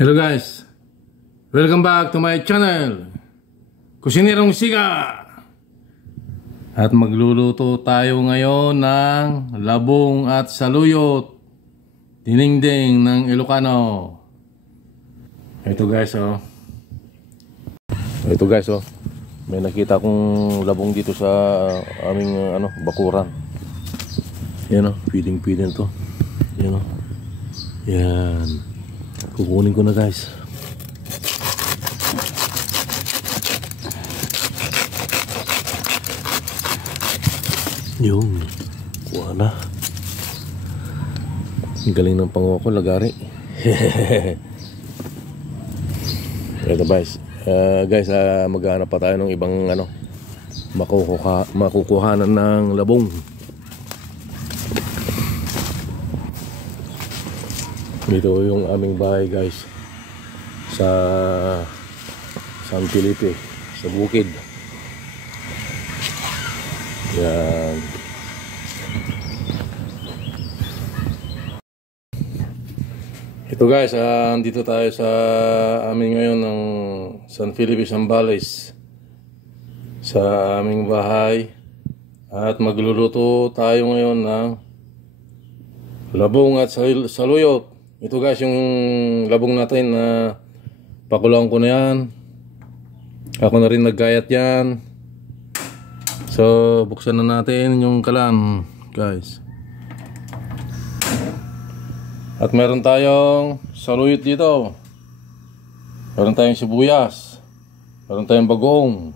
Hello guys, welcome back to my channel, Kusinirong Siga. At magluluto tayo ngayon ng labong at saluyot, dinengdeng ng Ilocano. Ito guys may nakita kong labong dito sa aming bakuran. Yan feeding to. Yan, kukunin ko na guys. Yung kuha na. Ang galing ng panguha ko, lagari. Ito guys, maghanap pa tayo ng ibang makukuhanan ng labong. Dito yung aming bahay guys, sa San Felipe, sa bukid. Yan. Ito guys, dito tayo sa amin ngayon ng San Felipe, Zambales, sa aming bahay. At magluluto tayo ngayon ng labong at saluyot. Ito guys, yung labong natin na pakulang ko na yan. Ako na rin naggayat yan. So buksan na natin yung kalan guys. At meron tayong saluyot dito. Meron tayong sibuyas. Meron tayong bagong.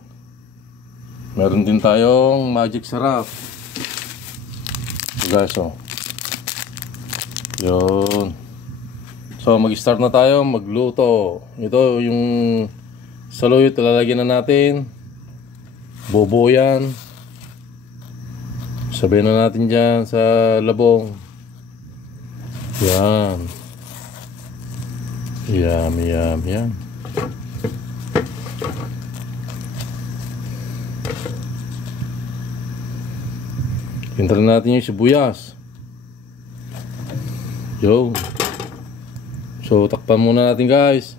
Meron din tayong magic sarap. Ito guys yun. So mag-start na tayo magluto. Ito yung saluyot, lalagyan na natin. Bobo yan. Sabihin na natin dyan sa labong. Yan. Yan. Pintarin natin yung sibuyas. Yo. So takpan muna natin guys.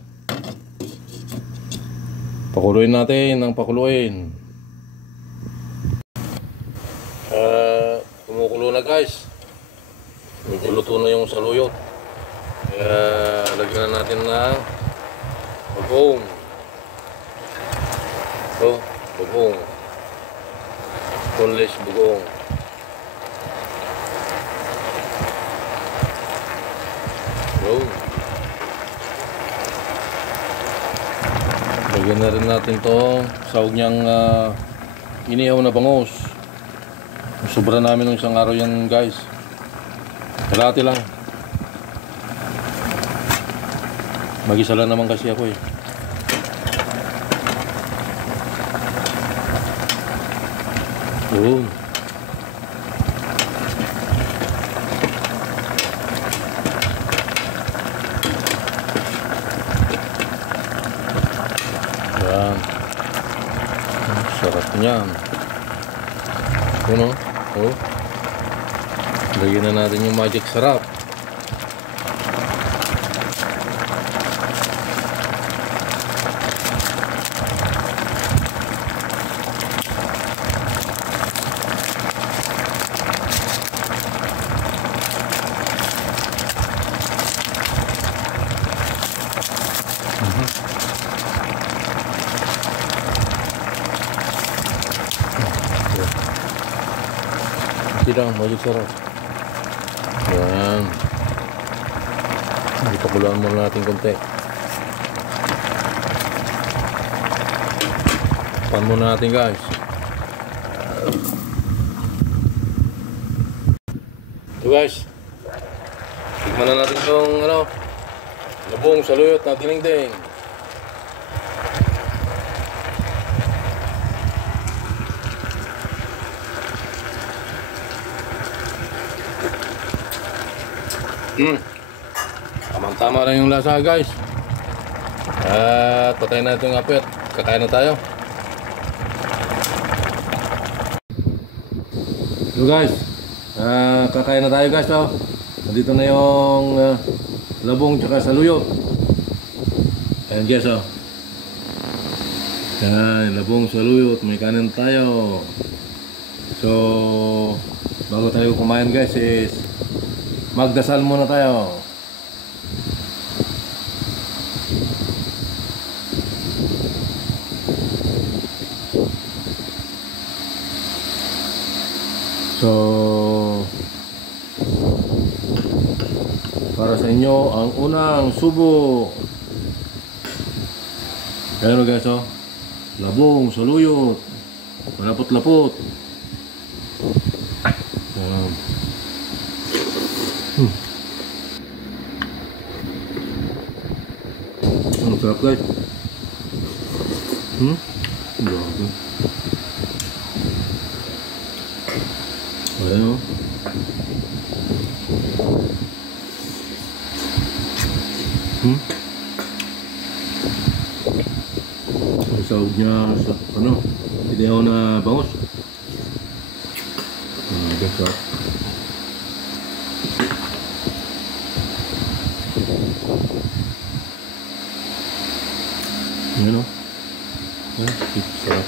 Pakuluin natin ng pakuluin. Kumukulo na guys. Luto na yung saluyot. Lagyan na natin ng bagong. So, bagong. Boneless bagong. So, lagyan na rin natin itong sahog niyang inihaw na bangus. Sobra namin ng isang araw yan guys. Kalahati lang. Mag-isa lang naman kasi ako eh. Yun. Yan. Sarap niyan. Yun lagyan na natin yung magic sarap. Tidak magic sarap. Yan. Ipakuluan muna natin konti. Pan muna natin guys. Ito guys, tignan na natin itong labong saluyot na dinengdeng. Tamang-tama lang yung lasa guys. At patayin natin yung apoy at kakain na tayo. So guys, kakain na tayo guys. Nandito na yung labong tsaka saluyot. Ayan guys, oh. Yan, labong saluyot, may kanin tayo. So, bago tayo kumain guys is magdasal muna tayo. So, para sa inyo ang unang subo. Ayan guys, oh. Labong saluyot, malapot-lapot. Ang sarap guys. Grabe. Ayan o. Ang sahog niya sa ano, ideho na bangos. Guys, sarap. Ayan o. Ayan, sarap.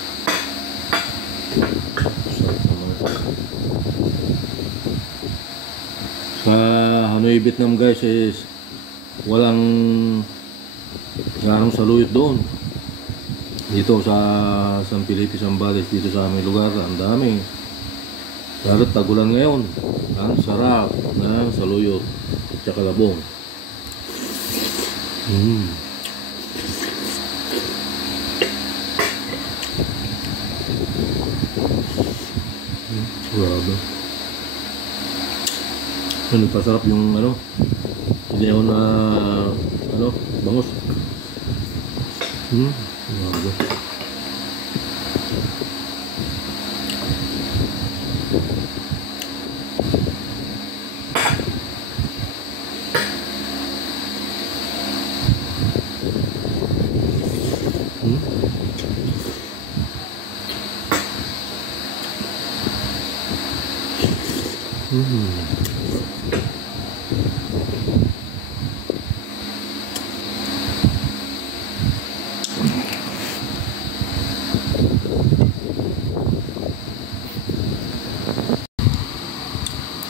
Sarap naman. Sa Hanoi, Vietnam guys is walang ganong saluyot doon. Dito sa San Felipe, Zambales, dito sa aming lugar, ang dami. Lalo't tagulan ngayon. Ang sarap ng saluyot at saka labong. Grabe. Nagpasarap yung ano, ideho na ano, bangos. Grabe.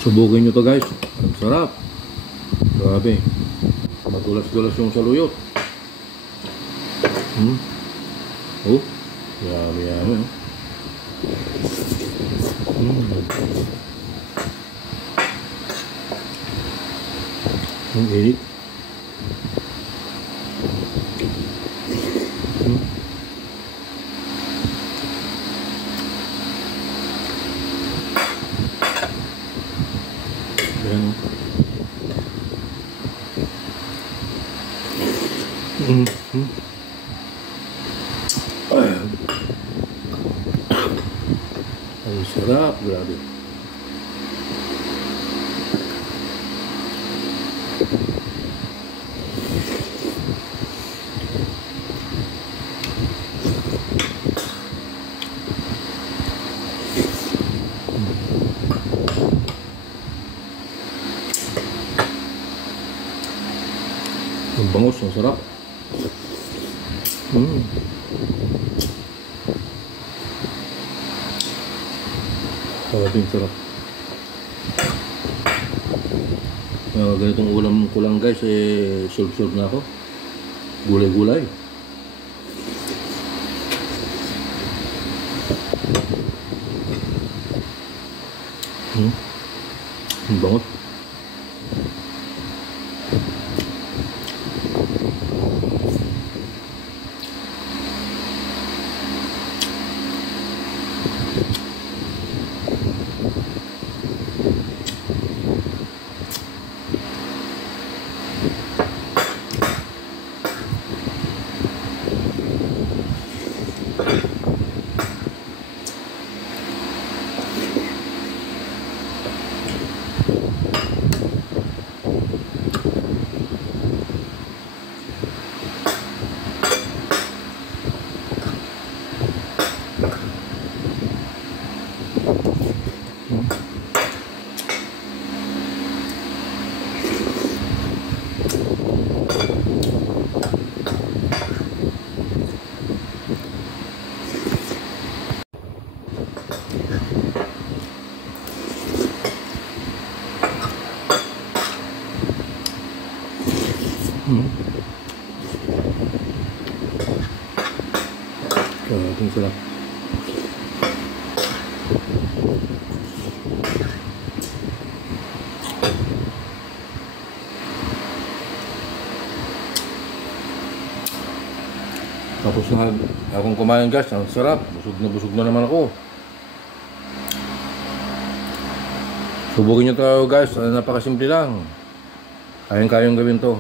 Subukin nyo to guys, ang sarap. Grabe, madulas-dulas yung saluyot. Oh, yummy. Ang init. Ang sarap, grabe. Ang bangos, ang sarap. Talagang sarap. Ganitong ulam ko lang guys, sulsur na ako. Gulay-gulay. Ang bangot. Ito sila. Tapos na akong kumain guys, ang sarap. Busog na naman ako. Subukin nyo tayo guys, napakasimple lang. Kayang-kayang gawin to.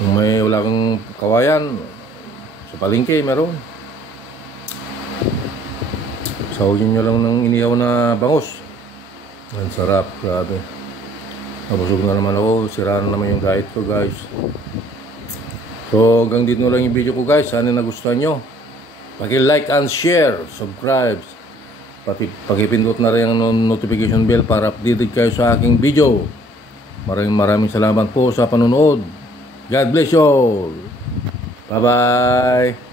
Kung may wala kang kawayan, sa palengke meron. Sawagin nyo lang ng inihaw na bangus. Ang sarap, grabe. Nabusog na naman ako, sira na naman yung diet ko guys. So hanggang dito na lang yung video ko guys. Sana nagustuhan nyo. Paki-like and share, subscribe. Pakipindot na rin ang notification bell para updated kayo sa aking video. Maraming salamat po sa panonood. God bless you all. Bye bye.